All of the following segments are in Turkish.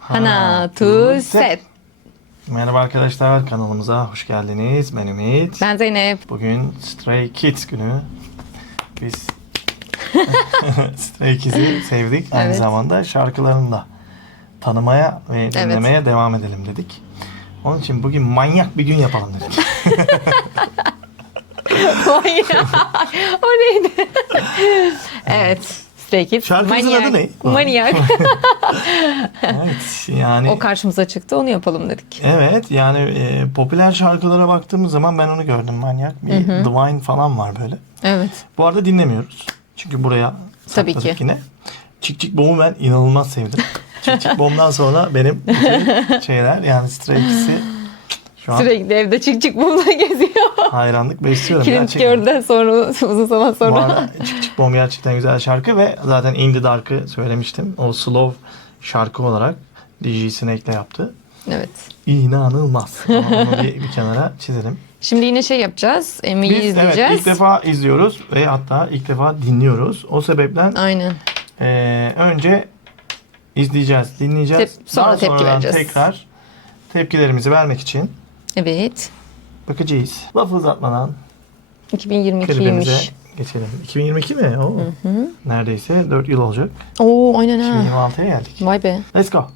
하나, 둘, 셋. Merhaba arkadaşlar, kanalımıza hoş geldiniz. Ben Ümit. Ben Zeynep. Bugün Stray Kids günü. Biz Stray Kids'i sevdik. Aynı Evet. zamanda şarkılarını da tanımaya ve dinlemeye devam edelim dedik. Onun için bugün manyak bir gün yapalım dedik. O neydi? Evet. Stray Kids. Şarkımızın adı ne? Manyak. Evet, yani O karşımıza çıktı, onu yapalım dedik. evet, yani popüler şarkılara baktığımız zaman ben onu gördüm, manyak. Bir Divine falan var böyle. Evet. Bu arada dinlemiyoruz. Çünkü buraya Tabii sakladık ki. yine. Çık Çık Boom'u ben inanılmaz sevdim. Çık Çık Boom'dan sonra benim bütün şeyler, yani Stray Kids'i şu an Sürekli evde çık bununla geziyor. hayranlık besliyorum. Kirin Gerçekten. Kör'den sonra uzun zaman Bu sonra. arada Çık Çık Boom gerçekten güzel şarkı ve zaten In The Dark'ı söylemiştim. O slow şarkı olarak DJ Snake'le yaptı. Evet. İnanılmaz. Ama onu bir kenara çizelim. Şimdi yine şey yapacağız. Emmy'yi Biz izleyeceğiz. evet ilk defa izliyoruz ve hatta ilk defa dinliyoruz. O sebepten Aynen. önce izleyeceğiz, dinleyeceğiz. Sonra Daha tepki sonradan vereceğiz. tekrar tepkilerimizi vermek için Evet. bakacağız. Lafı uzatmadan 2022'ymiş. klibimize geçelim. 2022 mi? Oo. Neredeyse 4 yıl olacak. Oo aynen ha. 2026'ya geldik. Vay be. Let's go.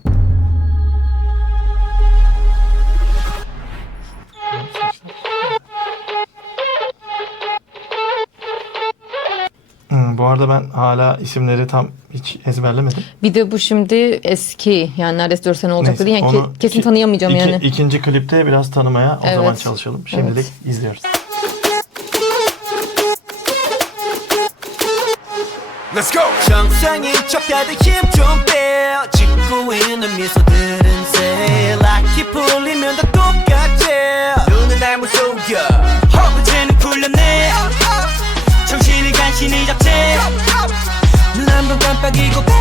Bu arada ben hala isimleri tam hiç ezberlemedim. Bir de bu şimdi eski. Yani neredeyse 4 sene olacak Neyse, dedi. Yani onu kesin tanıyamayacağım yani. İkinci klipte biraz tanımaya o zaman Evet. çalışalım. Şimdilik izliyoruz. Let's go! 정상인 척 다들 힘좀 빼 짓고 있는 미소들은 새 락이 풀리면 다 똑같아 눈은 날 무속여 허브제는 풀렸네 정신을 간신히 잡지 눈 한 번 깜빡이고 빼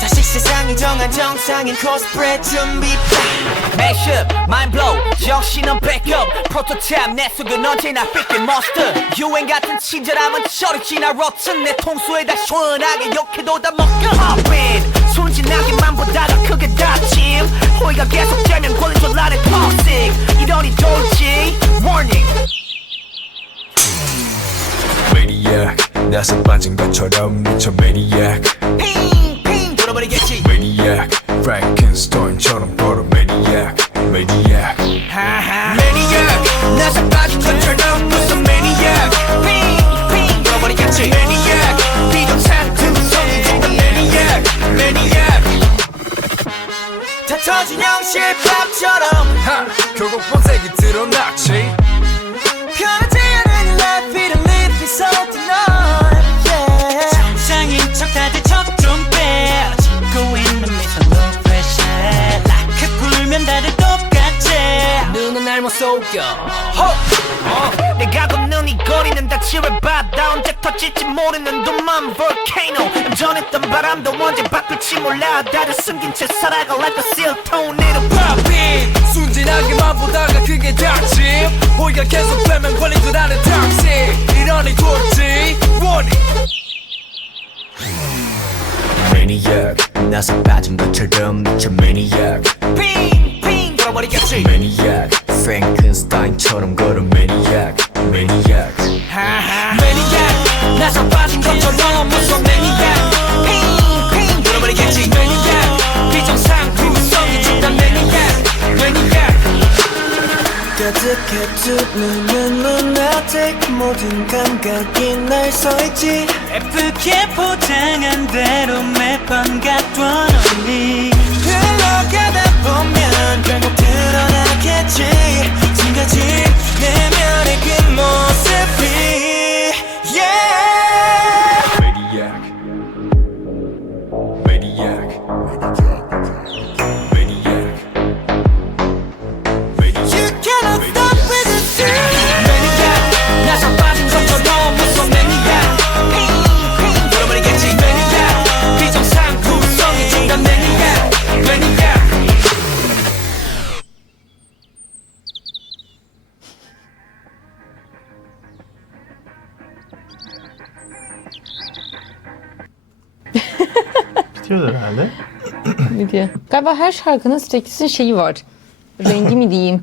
다시 세상이 정한 정상인 코스프레 준비 Mashup, mind blow, 정신은 backup 프로토타입 내 속은 언제나 뺏긴 monster 유행 같은 친절함은 저리 지나 rotten 내 통수에 다 시원하게 욕해도 다 먹여 Pop in, 순진하게만 보다가 크게 다짐 호의가 계속되면 권리존란의 toxic 이러니 돌지 Warning Maniac 나서 빠진 것처럼 미쳐 Maniac 핑핑 돌아버리겠지 Maniac Frankenstein처럼 걸어 Maniac Maniac Maniac 나서 빠진 것처럼 무슨 Maniac 핑핑 돌아버리겠지 Maniac 비정상 두성이 죽는 Maniac Maniac 다 터진 형실밥처럼 하 결국 본색이 드러났지 편하지 않은 life it live is something on yeah 정상인 척 다들 척좀빼 짓고 있는 미소 low pressure 라크 불면 다들 똑같지 눈은 날 못 속여 내가 걷는 이 거리는 다 지뢰바다 언제 터질지 모르는 둠만 volcano 얌전했던 바람도 언제 바뀔지 몰라 다들 숨긴 채 살아가 like a seal tornado pop in 순진하게만 보다가 그게 닥침 호의가 계속되면 걸린 줄 아는 toxic 이러니 돌지 Warning Maniac 나서 빠진 것처럼 미쳐 Maniac 핑핑 돌아버리겠지 Maniac Frankenstein처럼 걸어 Maniac Maniac Maniac 나서 빠진 것처럼 무서운 Maniac 핑핑 돌아버리겠지 Maniac 비정상 구성이 죽는 Maniac Maniac 가득해 두 눈은 lunatic 모든 감각이 날 서있지 예쁘게 포장한 대로 매번 갖던 언니 흘러가다 보면 결국 드러나겠지 지금까지 내면의 그 모습이 yeah Maniac Maniac Maniac You cannot stop with the thing Maniac 나서 빠진 것처럼 무서운 Maniac 핑핑 돌아버리겠지 Maniac 비정상 구성이 중단 Maniac herhalde. Ne diye? Galiba her şarkının Stray Kids'in şeyi var. Rengi mi diyeyim?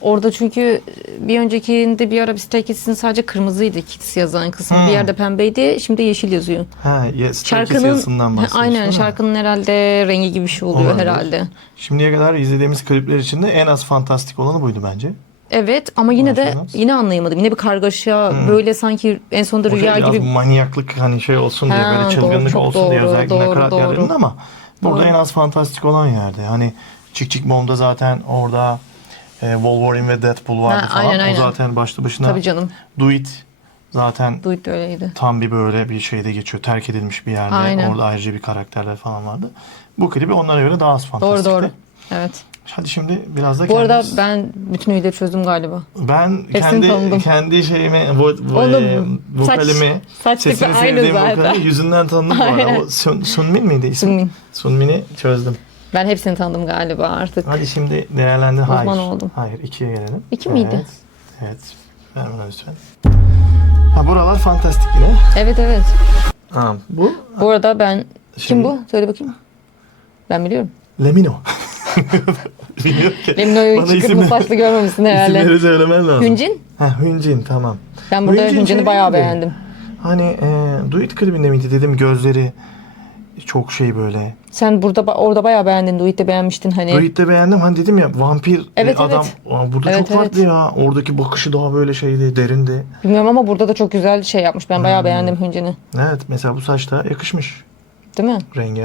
Orada çünkü bir öncekinde bir ara bir Stray Kids'in sadece kırmızıydı Kids yazan kısmı. Bir yerde pembeydi. Şimdi yeşil yazıyor. Ha, Stray Kids yazısından bahsediyorsun. aynen değil mi? şarkının herhalde rengi gibi bir şey oluyor Olabilir. herhalde. Şimdiye kadar izlediğimiz klipler içinde en az fantastik olanı buydu bence. Evet ama yine de Başlayalım. yine anlayamadım. Yine bir kargaşa böyle sanki en sonunda O rüya biraz gibi. manyaklık hani şey olsun diye Ha, böyle doğru, çılgınlık çok olsun diye doğru, özellikle doğru, nakarat doğru. yerlerinde ama burada Doğru. en az fantastik olan yerde. Hani Çık Çık Bomb'da zaten orada Wolverine ve Deadpool vardı Ha, falan. aynen, aynen. O zaten başlı başına Tabii canım. Do It zaten Duit de öyleydi. tam bir böyle bir şeyde geçiyor. Terk edilmiş bir yerde. Aynen. Orada ayrıca bir karakterler falan vardı. Bu klibi onlara göre daha az Doğru fantastikti. doğru. Evet. Hadi şimdi biraz da Bu arada kendimiz- ben bütün üyeleri çözdüm galiba. Ben Hepsini tanıdım. kendi şeyimi, Onu vokalimi, saç tipi sesini aynı sevdiğim zaten. vokalimi yüzünden tanıdım bu arada. Aynen. O Sunmin miydi ismi? Sunmin. Sunmin'i çözdüm. Ben hepsini tanıdım galiba artık. Hadi şimdi değerlendir. Uzman Hayır. oldum. Hayır, 2'ye gelelim. 2 miydi? Evet. Evet. Ver bana lütfen. Ha, buralar fantastik yine. Evet evet. Ha, bu Bu arada ben... Şimdi- Kim bu? Söyle bakayım. Ben biliyorum. Lemino. Bilmiyorum ki. Lemino'yu Bana hiç kırmızı saçlı görmemişsin herhalde. İsimleri söylemen lazım. Hüncin. Ha, Hüncin, tamam. Ben burada Hüncin Hüncin'i şey bayağı değildi. beğendim. Hani Do It klibinde miydi dedim, gözleri çok şey böyle. Sen orada bayağı beğendin. Duit'te beğenmiştin hani. Do It'te beğendim, hani dedim ya vampir Evet, adam. evet. Aa, burada Evet, çok farklı evet. ya. Oradaki bakışı daha böyle şeydi, derindi. Bilmiyorum ama burada da çok güzel şey yapmış. Ben bayağı beğendim Hüncin'i. Evet, mesela bu saç da yakışmış Değil mi? renge.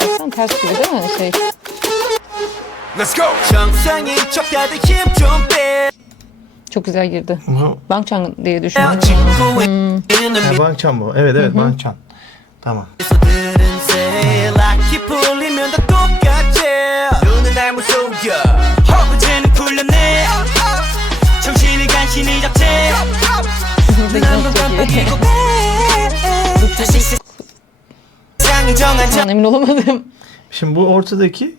Baksana ters gibi değil mi şey? Let's go. 정상인 척 다들 힘좀 빼. Çok güzel girdi. Bu Bangchan diye düşünüyorum. 짓고 있는 Bangchan bu. Evet evet, Bangchan. Tamam. 미소들은 say like 풀리면 다 똑같지. 눈은 날 무속여. 허브제는 풀렸네. 정신을 간신히 잡지. 난넌 깜빡이고 다시 세상이 정한 Şu an emin olamadım. Şimdi bu ortadaki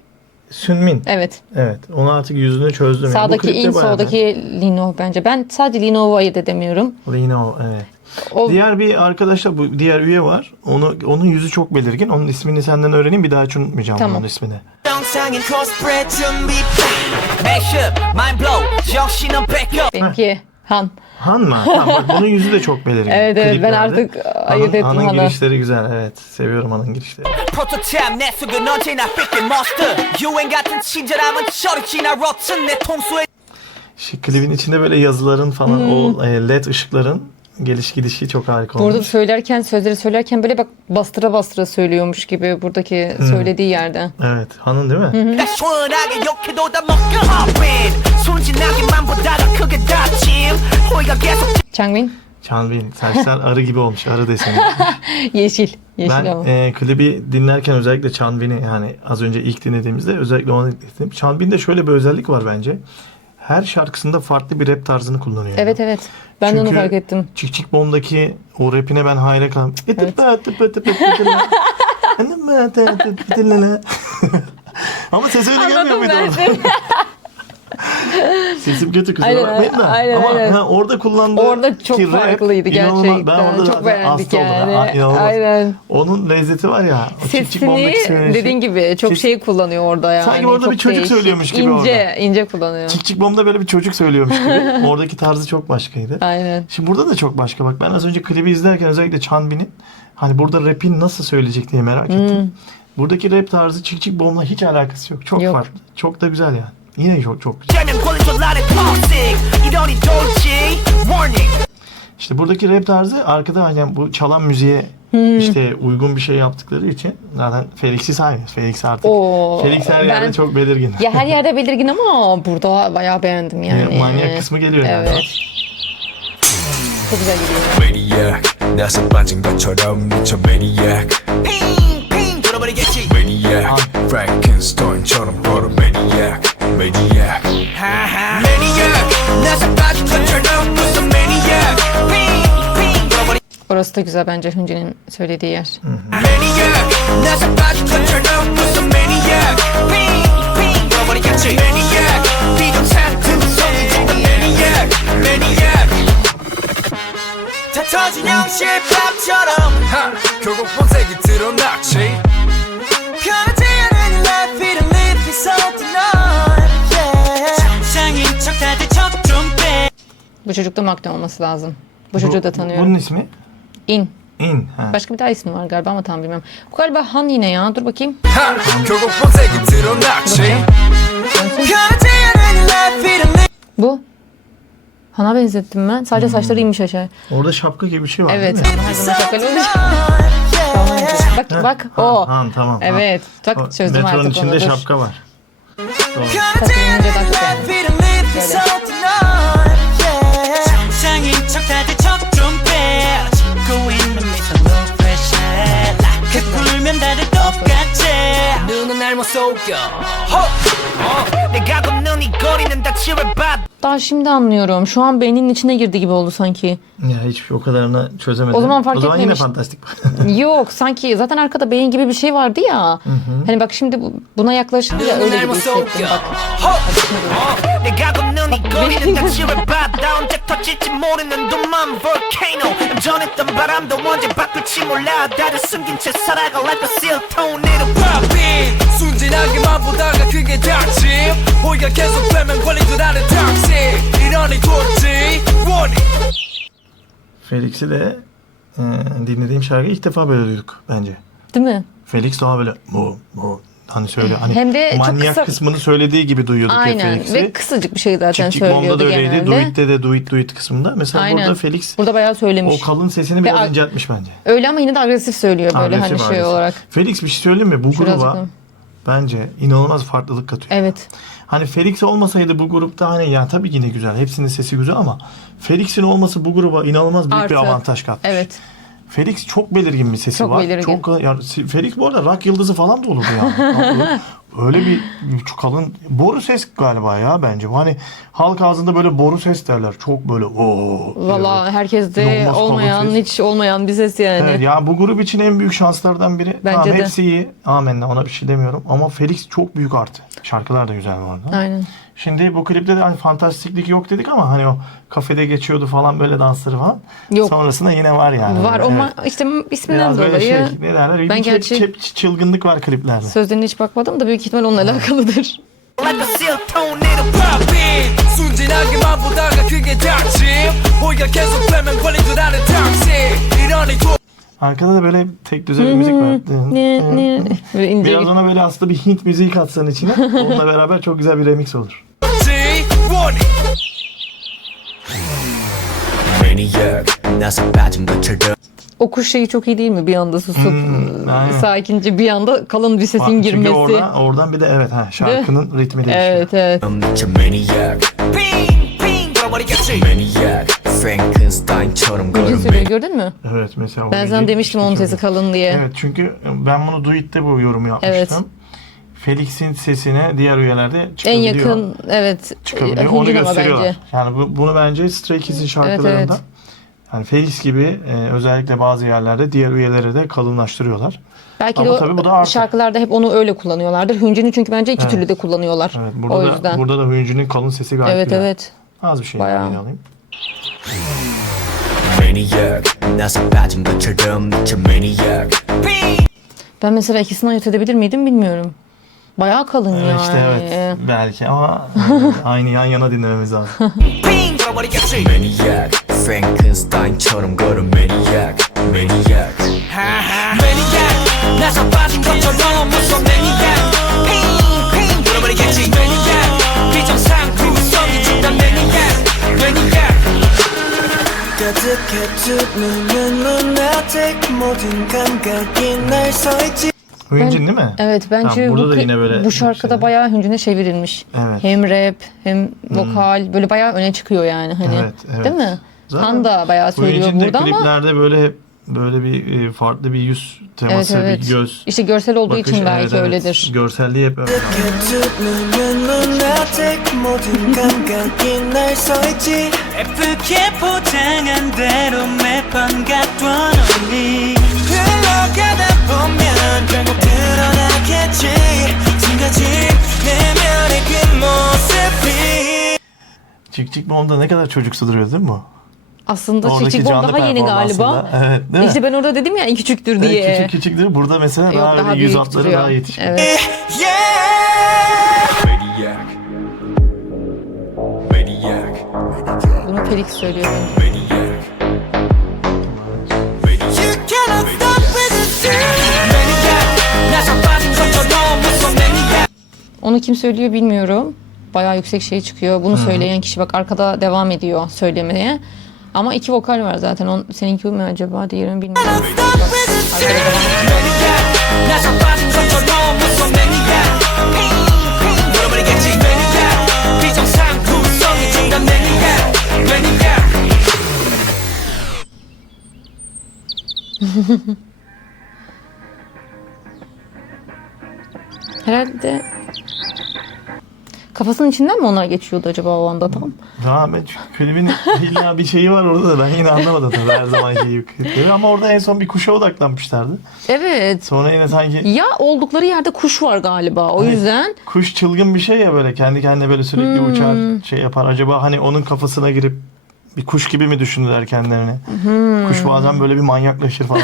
Sunmin. Evet. Evet. Onu artık yüzünü çözdüm. Yani bu Sağdaki klipte In, bayağı soldaki Lino bence. Ben sadece Lino'yu ayırt edemiyorum. Lino, evet. O Diğer bir arkadaşla bu diğer üye var. Onun yüzü çok belirgin. Onun ismini senden öğreneyim, bir daha hiç unutmayacağım Tamam. onun ismini. 정상인 코스프레 준비. Mashup, mind blow. 정신은 back up. benimki Han. Han mı? Tamam, bak, bunun yüzü de çok belirgin. Evet, evet, ben Kliplerde. artık ayırt ettim Han'ın Han'ı. girişleri güzel, evet. Seviyorum Han'ın girişleri. Prototype 내 속은 언제나 뺏긴 monster. 유행 같은 친절함은 저리 지나 rotten 내 통수에. Şu klibin içinde böyle yazıların falan, o led ışıkların geliş gidişi çok harika Burada olmuş. sözleri söylerken böyle bak bastıra bastıra söylüyormuş gibi buradaki söylediği yerde. Evet, Han'ın değil mi? 나 시원하게 욕해도 다 먹여 up in. 순진하게만 보다 더 크게 다짐. 호의가 계속 Changbin Changbin, saçlar arı gibi olmuş, arı deseni. yeşil. Yeşil Ben ama. klibi dinlerken özellikle Changbin'i, yani az önce ilk dinlediğimizde özellikle onu dinledim. Changbin'de şöyle bir özellik var bence. Her şarkısında farklı bir rap tarzını kullanıyor. Evet evet. Ben de onu fark ettim. Çık Çık Bomb'daki o rapine ben hayran kaldım. Ama ses öyle gelmiyor muydu orada? Sesim kötü, kusura Aynen, bakmayın da. aynen, Ama aynen. Orada kullandığı Orada çok ki rap farklıydı inanılmaz. gerçekten. Ben orada Çok zaten beğendik hasta oldum. yani. İnanılmaz. Aynen. Onun lezzeti var ya. O Çık Çık Bomb'daki Sesini söylenişi. dediğin gibi çok Ses- şey kullanıyor orada yani. Sanki orada Çok bir çocuk değişik. söylüyormuş gibi İnce kullanıyor. Çık Çık Bomb'da böyle bir çocuk söylüyormuş gibi. Oradaki tarzı çok başkaydı. Aynen. Şimdi burada da çok başka. Bak, ben az önce klibi izlerken özellikle Changbin'in hani burada rap'in nasıl söyleyecek diye merak ettim. Buradaki rap tarzı Çık Çık Bomb'la hiç alakası yok. Çok Yok. farklı. Çok da güzel yani. Yine çok güzel. 쟤는 권리졸라를 toxic. 이러니 돌지. Warning. İşte buradaki rap tarzı arkada yani bu çalan müziğe işte uygun bir şey yaptıkları için zaten Felix'i saymıyoruz. Felix artık. Oo, Felix her yerde ben- çok belirgin. Ya her yerde belirgin ama burada bayağı beğendim yani. Manyak kısmı geliyor yani. Evet. Çok güzel gidiyor. Maniac 나서 빠진 것처럼 미쳐 maniac 핑핑 돌아버리겠지. maniac Frankenstein처럼 걸어 maniac maniac Maniac. 나서 빠진 것처럼 무슨 maniac. 핑핑 돌아버리. Orası da güzel bence Hünci'nin söylediği yer. Maniac. 나서 빠진 것처럼 무슨 maniac. 핑핑 돌아버리겠지. Maniac. 비정상 틈 속에 있던 maniac. maniac 다 터진 형식밥처럼 결국 본색이 드러났지 편하지 않은 life feeling live is so tonight yeah 정상인 척 다들 척좀빼 Bu çocukta Magda olması lazım. Bu çocuğu da tanıyorum. Bunun ismi? In. In. Ha. Başka bir daha ismi var galiba ama tam bilmem. Bu galiba Han yine ya. Dur bakayım. 결국 본색이 드러났지 편하지 않은 life feeling live Bu. Han'a benzettim ben. Sadece saçları inmiş aşağı. Orada şapka gibi bir şey var Evet. değil mi? Ama her is zaman so şakalı olmuş. tonight yeah Bak bak o. Han tamam. Evet. O Bak çözdüm metronun artık içinde onu. Dur. şapka var. Doğru. 편하지 않은 life feeling live is so tonight yeah 정상인 척 다들 척좀빼 짓고 있는 미소 no pressure like 불면 다들 똑같지 눈은 날 못 속여 내가 걷는 이 거리는 다 치료받 Daha şimdi anlıyorum. Şu an beyninin içine girdi gibi oldu sanki. Ya hiç o kadarını çözemedim. O zaman fark yine etmemiş. fantastik. Yok sanki zaten arkada beyin gibi bir şey vardı ya. Hani bak şimdi buna yaklaşınca öyle 날 gibi 못 hissettim 속여 bak. 내가 걷는 이 거리는 다 치료받아 언제 터질지 모르는 둠만 volcano 전했던 바람도 언제 바꿀지 몰라 다들 숨긴 채 살아가 like a seal tornado 팝인 순진하게만 보다가 그게 닥침 호의가 계속되면 권리들 안에 닥치 이러니 돌지 원이 Felix'i de dinlediğim şarkı ilk defa böyle duyduk bence. Değil mi? Felix daha böyle hani söyle hani Hem de çok manyak kısa- kısmını söylediği gibi duyuyorduk hep Aynen. Felix'i. Ve kısacık bir şey zaten Çık Bomb'da da söylüyordu öyleydi. genelde. Do It'te de Do It kısmında. Mesela Aynen. burada Felix Burada bayağı söylemiş. o kalın sesini Ve biraz ag- inceltmiş bence. Öyle ama yine de agresif söylüyor böyle Agresif, hani şey agresif. olarak. Felix bir şey söyleyeyim mi? Bu Şurası gruba da. bence inanılmaz farklılık katıyor. Evet. Hani Felix olmasaydı bu grupta hani ya tabii yine güzel. Hepsinin sesi güzel ama Felix'in olması bu gruba inanılmaz büyük bir Artı. avantaj kattı. Evet. Felix çok belirgin bir sesi Çok var. belirgin. Çok yani Felix bu arada rock yıldızı falan da olurdu yani. Öyle bir kalın boru ses galiba ya bence. Hani halk ağzında böyle boru ses derler. Çok böyle Valla herkeste İnanılmaz kalın olmayan, ses. hiç olmayan bir ses yani. Evet, ya bu grup için en büyük şanslardan biri. Bence Tamam, de. hepsi iyi. Amenna, ona bir şey demiyorum. Ama Felix çok büyük artı. Şarkılar da güzel bu arada. Aynen. Şimdi bu klipte de hani fantastiklik yok dedik ama hani o kafede geçiyordu falan böyle dansları falan. Yok. Sonrasında yine var yani. Var Evet. ama işte isminden Biraz böyle dolayı ne derler? Ben Bir gerçi- çılgınlık var kliplerde. sözlerine hiç bakmadım da büyük ihtimal onunla alakalıdır. like a seal tornado 팝인 순진하게만 보다가 그게 닥침 호의가 계속되면 권리들 안에 닥치 이러니 돌지 Arkada da böyle tek düze bir müzik var. Böyle ince Biraz ona böyle aslında bir Hint müziği katsan içine. Onunla beraber çok güzel bir remix olur. 원이 Maniac 나서 빠진 것처럼 O kuş şeyi çok iyi değil mi? Bir anda susup aynen. sakince bir anda kalın bir sesin Çünkü girmesi. oradan bir de evet şarkının ritmi değişiyor. Evet evet. 미쳐 maniac 핑핑 돌아버리겠지 maniac Frankenstein처럼 Gülcün 걸음 söylüyor gördün mü? Evet mesela. o Ben sana müziği demiştim işte onun çok sesi iyi. kalın diye. Evet çünkü ben bunu Do It'te bu yorumu yapmıştım. Evet. Felix'in sesine diğer üyelerde En çıkabiliyor. yakın evet. Çıkabiliyor. Onu Hüncün ama gösteriyorlar. bence. Yani bunu bence Stray Kids'in şarkılarında evet. yani Felix gibi özellikle bazı yerlerde diğer üyeleri de kalınlaştırıyorlar. Belki Ama de tabii bu da o artı. şarkılarda hep onu öyle kullanıyorlardır. Hüncünü çünkü bence iki Evet. türlü de kullanıyorlar. Evet, O yüzden. burada da Hüncü'nün kalın sesi gayet Evet güzel. evet. Az bir şey Bayağı. yine alayım. maniac 나서 빠진 것처럼 미쳐 maniac Ben mesela ikisini ayırt edebilir miydim bilmiyorum. Bayağı kalın yani. İşte evet belki ama aynı yan yana dinlememiz lazım. 핑 돌아버리겠지 maniac Frankenstein처럼 걸음 maniac maniac maniac 나서 빠진 것처럼 무서 maniac 핑핑 돌아버리겠지 maniac 비정상 구성이 진단 maniac maniac 가득해 두 눈은 lunatic 모든 감각이 날 서있지 Hüncün değil mi? Evet bence Tamam, burada da bu, yine böyle bu şarkıda şey. bayağı Hüncün'e çevrilmiş. Evet. Hem rap hem vokal böyle bayağı öne çıkıyor yani hani. Evet, evet. Değil mi? Zaten Han da bayağı söylüyor Hüncün de burada ama kliplerde böyle bir farklı bir yüz teması, evet evet. bir göz. İşte görsel olduğu bakış, için belki evet, evet. öyledir. Görselliği hep öyle. 가득해 두 눈은 lunatic 모든 감각이 날 서있지 예쁘게 포장한 대로 매번 갖던 only 흘러가다 보면 결국 드러나겠지 숨겨진 내면의 그 모습이 Çık Çık Bom'da ne kadar çocuksu duruyor değil mi bu? Aslında Oradaki Çık Çık Bom canlı daha yeni galiba. performansında. Evet, değil mi? İşte ben orada dedim ya küçüktür diye. Evet, küçük küçük duruyor. Burada mesela Yok, daha, daha böyle büyük yüz hatları duruyor. daha yetişkin. Evet. Yeah. Maniac. Maniac. Bunu Felix söylüyor bence. Maniac. You cannot stop with the maniac. 나서 빠진 것처럼 무서운 maniac. Onu kim söylüyor bilmiyorum. Bayağı yüksek şey çıkıyor. Bunu söyleyen kişi bak arkada devam ediyor söylemeye. Ama 2 vokal var zaten. Seninki mi acaba diğerini bilmiyorum. Stop with the maniac. 나서 빠진 것처럼 무서운 maniac. 물어버리겠지 maniac. 비정상구성이 중단 maniac. maniac. Herhalde kafasının içinden mi onlar geçiyordu acaba o anda tam? Rahmet klibin illa bir şeyi var orada da ben yine anlamadım tabii her zamanki gibi klipleri. Ama orada en son bir kuşa odaklanmışlardı. Evet. Sonra yine sanki Ya oldukları yerde kuş var galiba. O yüzden kuş çılgın bir şey ya böyle kendi kendine böyle sürekli uçar şey yapar. Acaba hani onun kafasına girip bir kuş gibi mi düşündüler kendilerini? Kuş bazen böyle bir manyaklaşır falan.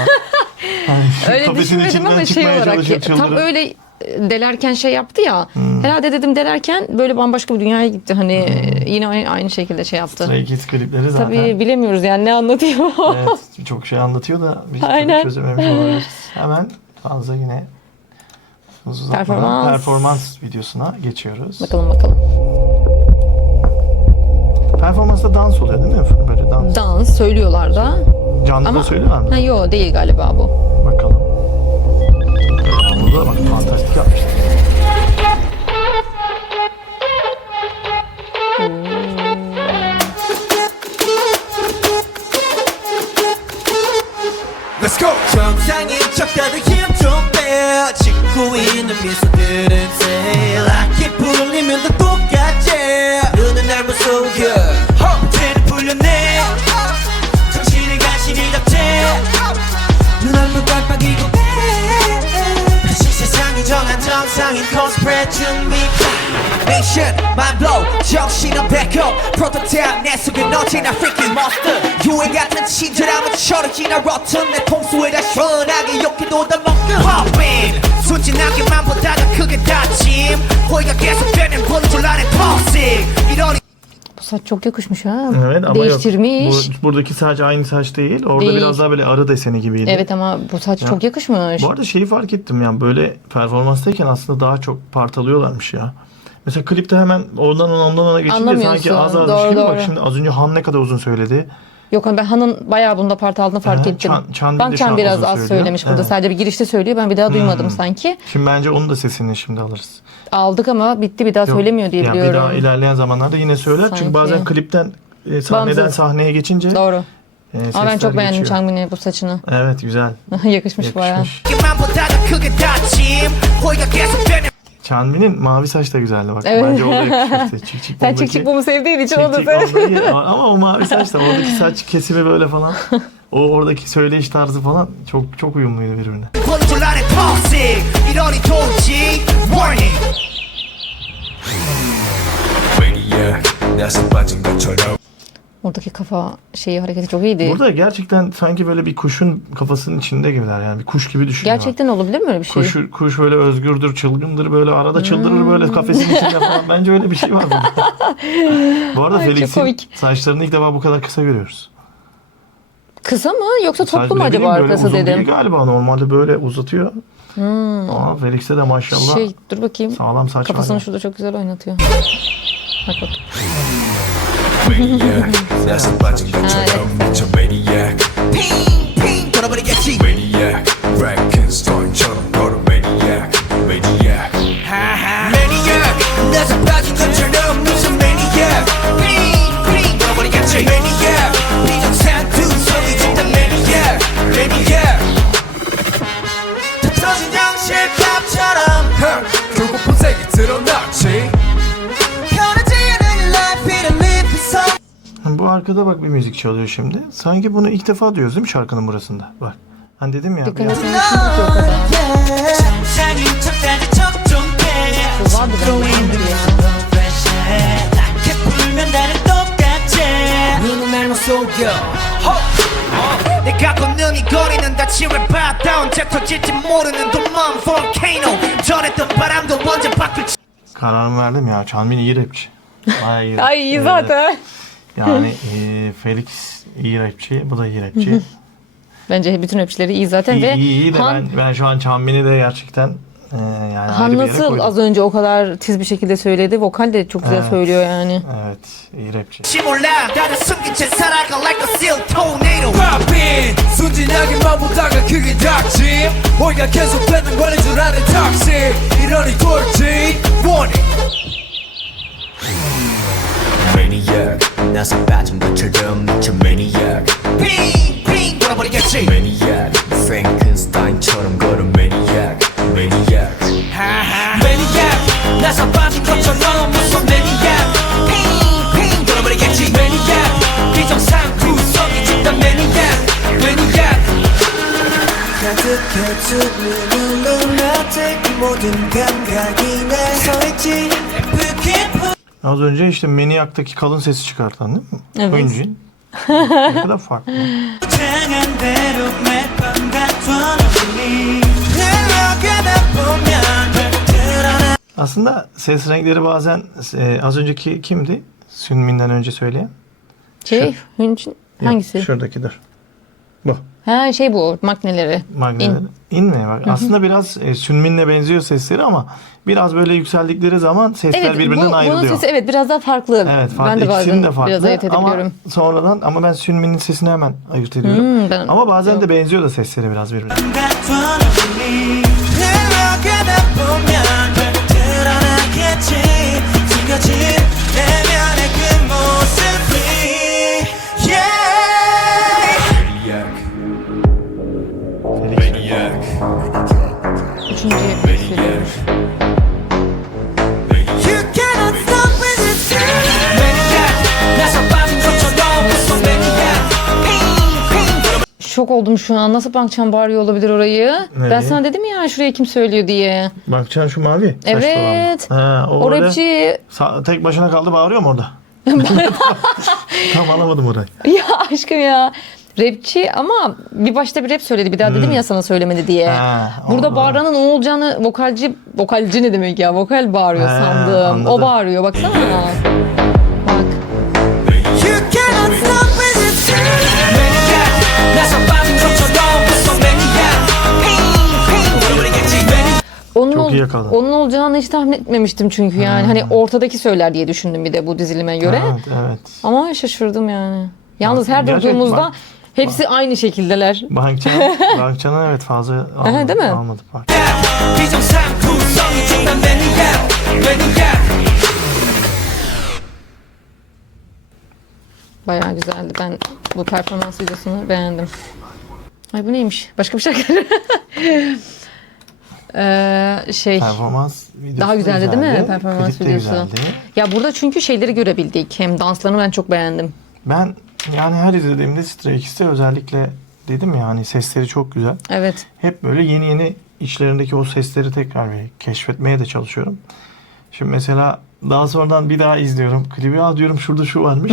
Hani öyle kafesin düşünmedim içinden ama şey çıkmaya olarak çalışır, tam çıldırır. öyle delerken şey yaptı ya. Herhalde dedim delerken böyle bambaşka bir dünyaya gitti. Hani yine aynı şekilde şey yaptı. Stray Kids klipleri zaten. Tabii bilemiyoruz yani ne anlatıyor. Evet, çok şey anlatıyor da biz Aynen. çözememiş olabiliriz. Hemen fazla yine Performans. performans videosuna geçiyoruz. Bakalım bakalım. Performansta dans oluyor değil mi? Böyle dans. Dans söylüyorlar da. Canlı Ama- da söylüyorlar mı? Ha yo değil galiba bu. Bakalım. Burada bak fantastik yapmışlar. Let's go. 정상인 척 다들 힘좀 빼. 짓고 있는 미소들은 say like 풀리면 다 똑같지. 눈은 날 무서워. 허브테를 풀려내. 정신을 간신히 잡지. 눈알로 깜빡이고 다시 세상이 정한 정상인 코스프레 준비. Mission, mind blow, 정신은 백업. 프로토타입 내 속엔 언제나 freaking monster. 유행 같은 친절함은 철없지나 rotten. 내 통수에다 시원하게 욕해도 다 먹는 Pop in, 순진하게만 보다가 크게 다짐. 호의가 계속되는 본줄 아는 toxic. 이러니 Bu saç çok yakışmış ha. Evet ama Değiştirmiş. yok. Buradaki sadece aynı saç değil. Orada Değil. biraz daha böyle arı deseni gibiydi. Evet ama bu saç çok yakışmış. Bu arada şeyi fark ettim yani böyle performanstayken aslında daha çok partalıyorlarmış ya. Mesela klipte hemen ondan ona geçince Anlamıyorsun. sanki az Doğru, gibi. Bak doğru. şimdi az önce Han ne kadar uzun söyledi. Yok ben Han'ın bayağı bunda part aldığını fark Aha, ettim. Çan Bangchan biraz az söylüyor. söylemiş burada. Evet. Sadece bir girişte söylüyor. Ben bir daha duymadım sanki. Şimdi bence onun da sesini şimdi alırız. Aldık ama bitti bir daha Yok, söylemiyor diye yani biliyorum. bir daha ilerleyen zamanlarda yine söyler. Sanki. Çünkü bazen klipten sahneden Bağımsız. sahneye geçince Doğru. sesler Ama ben çok beğendim geçiyor. Changbin'in bu saçını. Evet güzel. Yakışmış bayağı. Yakışmış. 만 보다가 크게 다짐. 호의가 계속되는 Chanbi'nin mavi saç da güzeldi bak. Evet. Bence o da yakışmıştı. Çık Çık Sen Bom'daki- Çık Çık Bom'u sevdiğin için onu da Çek ondayı- ama o mavi saç da oradaki saç kesimi böyle falan. O oradaki söyleyiş tarzı falan çok uyumluydu birbirine. 본줄 아는 toxic. 이러니 도지 warning. Maniac. 나서 빠진 것처럼. Oradaki kafa şeyi hareketi çok iyiydi. Burada gerçekten sanki böyle bir kuşun kafasının içinde gibiler yani bir kuş gibi düşünüyor. Gerçekten olabilir mi öyle bir şey? Kuş böyle özgürdür, çılgındır böyle arada çıldırır böyle kafesin içinde falan. Bence öyle bir şey var burada. Bu arada Ay, çok Felix'in komik. saçlarını ilk defa bu kadar kısa görüyoruz. Kısa mı yoksa Saç toplu mu ne acaba bileyim, böyle arkası uzun dedim. değil galiba normalde böyle uzatıyor. Ama Felix'te de maşallah Şey dur bakayım. sağlam saç Kafasını var. şurada çok güzel oynatıyor. Bak bak. Maniac. 나서 빠진 것처럼 미쳐 maniac. 핑핑 돌아버리겠지. Maniac. Frankenstein처럼 걸어 maniac. Maniac. Maniac. 나서 빠진 것처럼 무슨 maniac. 핑핑 돌아버리겠지. Maniac. 비정상투성이 진짜 maniac. Maniac. 다 터진 양실밥처럼 결국 본색이 드러났지. 편하지 않은 life'을 live so. Bu arkada bak bir müzik çalıyor şimdi. Sanki bunu ilk defa duyuyoruz değil mi şarkının burasında? Bak. Hani dedim ya. Dikkat biraz- etmeyi düşündük o kadar. 정상인 척 다들 척좀 빼. vardı 짓고 bende. 있는 미소도 fresh. 이렇게 풀면 나는 똑같지. 눈은 날 못 속여 내가 걷는 이 거리는 다 지뢰바다 언제 터질지 모르는 도만 volcano 전했던 바람도 언제 바뀔 Kararımı verdim ya. Çanmin iyi rapçi. Bayağı iyi. Ay iyi zaten. Yani Felix iyi rapçi. Bu da iyi rapçi. Bence bütün rapçileri iyi zaten iyi, ve iyi de Han, ben şu an Çanmin'i de gerçekten yani ayrı Han bir yere nasıl koydum. az önce o kadar tiz bir şekilde söyledi. Vokal de çok güzel Evet. söylüyor yani. Evet, iyi rapçi. 지 몰라 나를 숨긴 채 살아가 like a seal tornado Rapping 순진하게만 보다가 그게 닥침 호의가 계속되는 거는 줄 아는 toxic 이러니 꼴찌 warning Maniac 나서 빠진 것처럼 미쳐 Maniac 핑핑 돌아버리겠지 Maniac Frankenstein처럼 걸어 Maniac Maniac Maniac 나서 빠진 것처럼 무슨 Maniac 핑핑 돌아버리겠지 Maniac 비정상 구성이 집단 Maniac Maniac 가득해진 눈물로 나한테 모든 감각이 날 서있지 Az önce işte Maniac'taki kalın sesi çıkartan değil mi? Evet. Oyuncun. Ne kadar farklı. 장한 대로 매번 같던 우리 흘러가다 보면 드러나 Aslında ses renkleri bazen az önceki kimdi? Sünmin'den önce söyleyen. Hüncün hangisi? Yok, şuradaki dur. Bu. Ha şey bu magneleri. Magneleri. İn mi? Bak, aslında biraz Sünmin'le benziyor sesleri ama biraz böyle yükseldikleri zaman sesler Evet birbirinden bunun ayrılıyor. sesi evet biraz daha farklı. Evet, farklı. Ben de İkisinin bazen de farklı. biraz ayırt ama edebiliyorum. sonradan ama ben Sünmin'in sesini hemen ayırt ediyorum. ben- Ama bazen de benziyor da sesleri biraz birbirine. 같던 우리 흘러가다 보면 드러나겠지 숨겨진 내면의 그 모습이 Maniac Üçüncüye söylüyorum. You cannot stop with this Maniac 나서 빠진 것처럼 무슨 Maniac 핑핑 Şok oldum şu an. Nasıl Bankçan bağırıyor olabilir orayı? Nereye? Ben sana dedim ya şuraya kim söylüyor diye. Bakacaksın şu mavi saçlı Evet. olan. Ha, O öyle rapçi tek başına kaldı bağırıyor mu orada? Tam alamadım orayı. ya aşkım ya. Rapçi ama bir başta bir rap söyledi. Bir daha dedim ya sana söylemedi diye. Ha, Burada anladım. bağıranın o olacağını vokalci ne demek ya? Vokal bağırıyor He, sandım. anladım. O bağırıyor baksana. Bak. You cannot stop with this Maniac 나서 빠진 것처럼 무슨 Maniac 핑핑 돌아버리겠지 Maniac Onun, iyi yakaladın. onun olacağını hiç tahmin etmemiştim çünkü yani. Hani ortadaki söyler diye düşündüm bir de bu dizilime göre. Evet, evet. Ama şaşırdım yani. Yalnız her Gerçek durduğumuzda bak. hepsi aynı şekildeler. Bankçan'ın evet fazla almadı, değil mi? almadı bak. 비정상 구성이 집단 Maniac Maniac Bayağı güzeldi. Ben bu performans videosunu beğendim. Ay bu neymiş? Başka bir şarkı. Performans videosu Daha da güzeldi değil mi? güzeldi, Performans klip de videosu. güzeldi. Ya burada çünkü şeyleri görebildik. Hem danslarını ben çok beğendim. Ben yani her izlediğimde Stray Kids'te özellikle dedim ya hani sesleri çok güzel. Evet. Hep böyle yeni yeni içlerindeki o sesleri tekrar bir keşfetmeye de çalışıyorum. Şimdi mesela daha sonradan bir daha izliyorum. Klibi diyorum şurada şu varmış.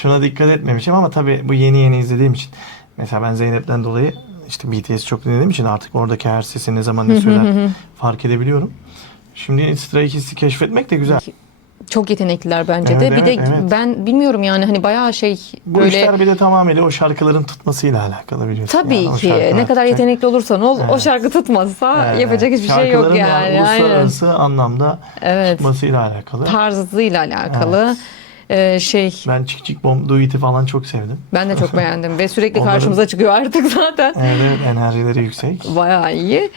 Şuna dikkat etmemişim ama tabii bu yeni izlediğim için. Mesela ben Zeynep'ten dolayı işte BTS çok dinlediğim için artık oradaki her sesi ne zaman ne söyler fark edebiliyorum. Şimdi Stray Kids'i keşfetmek de güzel. Çok yetenekliler bence Evet, de. Bir de evet, evet. ben bilmiyorum yani hani bayağı Bu böyle işler bir de tamamıyla o şarkıların tutmasıyla alakalı biliyorsun. tabii Yani o ki şarkılar ne kadar tutacak. yetenekli olursan ol o Evet. şarkı tutmazsa Evet. yapacak hiçbir şey yok Şarkıların yani. Aynen. uluslararası anlamda Evet. tutmasıyla alakalı. Tarzıyla alakalı. Ben Çık Çık Bom Do It'i falan çok sevdim. Ben de çok beğendim ve sürekli Onların- karşımıza çıkıyor artık zaten. Evet, enerjileri yüksek. Bayağı iyi.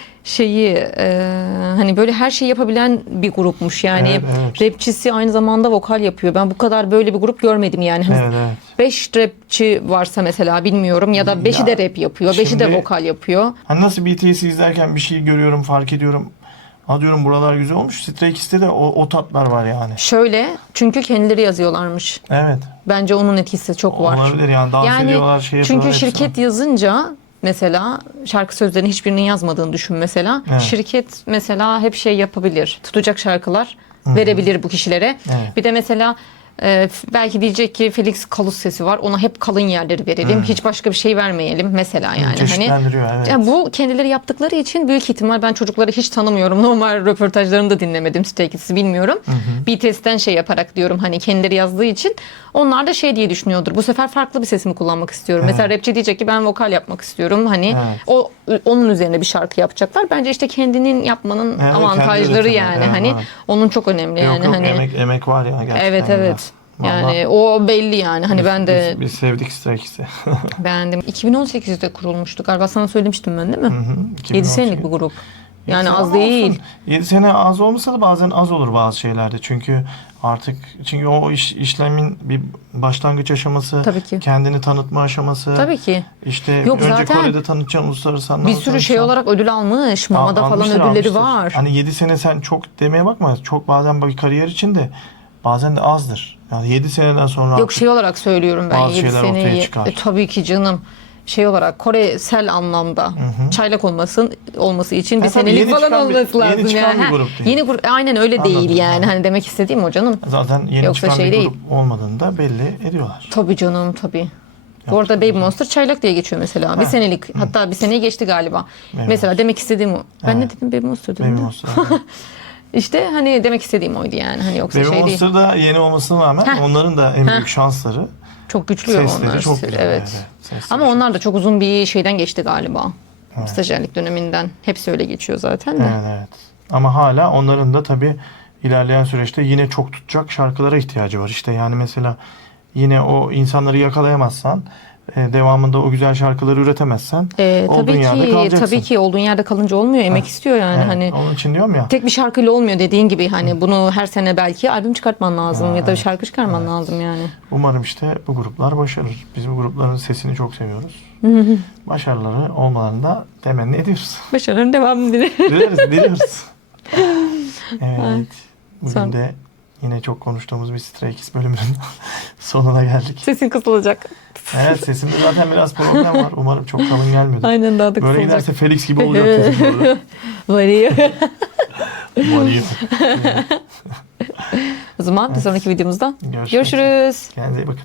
Hani böyle her şeyi yapabilen bir grupmuş yani. Evet, evet. Rapçisi aynı zamanda vokal yapıyor. Ben bu kadar böyle bir grup görmedim yani. Hani Evet, evet. 5 rapçi varsa mesela bilmiyorum ya da 5'i Ya, de rap yapıyor, 5'i de şimdi- vokal yapıyor. Hani nasıl BTS'i izlerken bir şey görüyorum, fark ediyorum. Diyorum buralar güzel olmuş. Stray Kids'te de o tatlar var yani. Şöyle çünkü kendileri yazıyorlarmış. Evet. Bence onun etkisi çok var. Olabilir yani dans ediyorlar, şey yapıyorlar. çünkü hepsi şirket var. yazınca mesela şarkı sözlerinin hiçbirinin yazmadığını düşün mesela. Evet. Şirket mesela hep şey yapabilir. Tutacak şarkılar verebilir bu kişilere. Evet. Bir de mesela Belki diyecek ki Felix kalus sesi var. Ona hep kalın yerleri verelim. Hiç başka bir şey vermeyelim mesela yani. Çeşitlendiriyor, evet. Yani bu kendileri yaptıkları için büyük ihtimal ben çocukları hiç tanımıyorum. Normal röportajlarını da dinlemedim. Stray Kids'i bilmiyorum. BTS'ten şey yaparak diyorum hani kendileri yazdığı için. Onlar da şey diye düşünüyordur. Bu sefer farklı bir sesimi kullanmak istiyorum. Mesela rapçi diyecek ki ben vokal yapmak istiyorum. Hani onun üzerine bir şarkı yapacaklar. Bence işte kendinin yapmanın Evet, avantajları kendi yani. üretimi, Hani evet. onun çok önemli yani. Yok, Hani emek var ya gerçekten. evet güzel. evet. Vallahi Yani o belli yani. Hani ben de biz sevdik Stray Kids'i. beğendim. 2018'de kurulmuştu galiba. Sana söylemiştim ben değil mi? 7 2018. senelik bir grup. Yani Ama az değil. olsun. 7 sene az olmasa da bazen az olur bazı şeylerde. Çünkü o işlemin bir başlangıç aşaması, Tabii ki. kendini tanıtma aşaması. Tabii ki. İşte Yok, önce zaten Kore'de tanıtacaksın, uluslararası anlamda Bir sürü şey olarak ödül almış. Mama'da falan almıştır, ödülleri almıştır. var. Hani 7 sene sen çok demeye bakma. Çok bazen bir kariyer için de bazen de azdır. Yani 7 seneden sonra Yok artık şey olarak söylüyorum ben. bazı 7 şeyler ortaya seneyi. çıkar. Tabii ki canım. Şey olarak Koresel anlamda çaylak olması için bir tabii, senelik yeni falan çıkan bir- olması lazım yeni çıkan yani. bir Ha, grup değil. Yeni grup aynen öyle Anladım, değil yani. anladım. Hani demek istediğim o canım. zaten yeni Yoksa çıkan şey bir değil. grup olmadığını da belli ediyorlar. Tabii canım tabii. Bu arada Baby Monster çaylak diye geçiyor mesela. Bir senelik. Hatta bir seneyi geçti galiba. Mesela demek istediğim o. Ben ne dedim Baby Monster dedim. Baby de. Monster. İşte hani demek istediğim oydu yani. Hani yoksa Baby şey değil. Monster da yeni olmasına rağmen onların da en büyük şansları Çok güçlü sesleri onlar. çok güzel. Evet. Sesleri Ama çok- onlar da çok uzun bir şeyden geçti galiba. Stajyerlik döneminden. Hepsi öyle geçiyor zaten de. Evet. Ama hala onların da tabii ilerleyen süreçte yine çok tutacak şarkılara ihtiyacı var. İşte yani mesela yine o insanları yakalayamazsan, devamında o güzel şarkıları üretemezsen olduğun Tabii yerde ki, kalacaksın. tabii ki olduğun yerde kalınca olmuyor. Emek istiyor yani Evet, hani. onun için diyorum ya. Tek bir şarkıyla olmuyor dediğin gibi hani bunu her sene belki albüm çıkartman lazım ya da şarkı çıkarman lazım yani. Umarım işte bu gruplar başarır. Biz bu grupların sesini çok seviyoruz. Başarıları olmalarını da temenni ediyoruz. Başarının devamını dilerim. Diliyoruz. Evet. Bugün Son- de yine çok konuştuğumuz bir Stray Kids bölümünün sonuna geldik. Sesin kısılacak. Evet, sesimde zaten biraz problem var. Umarım çok kalın gelmedi. Aynen daha da Böyle kısılacak. giderse Felix gibi olacak sesim burada. Varıyor. Umarım. O zaman bir sonraki videomuzda Görüşmek üzere. görüşürüz. Kendinize iyi bakın.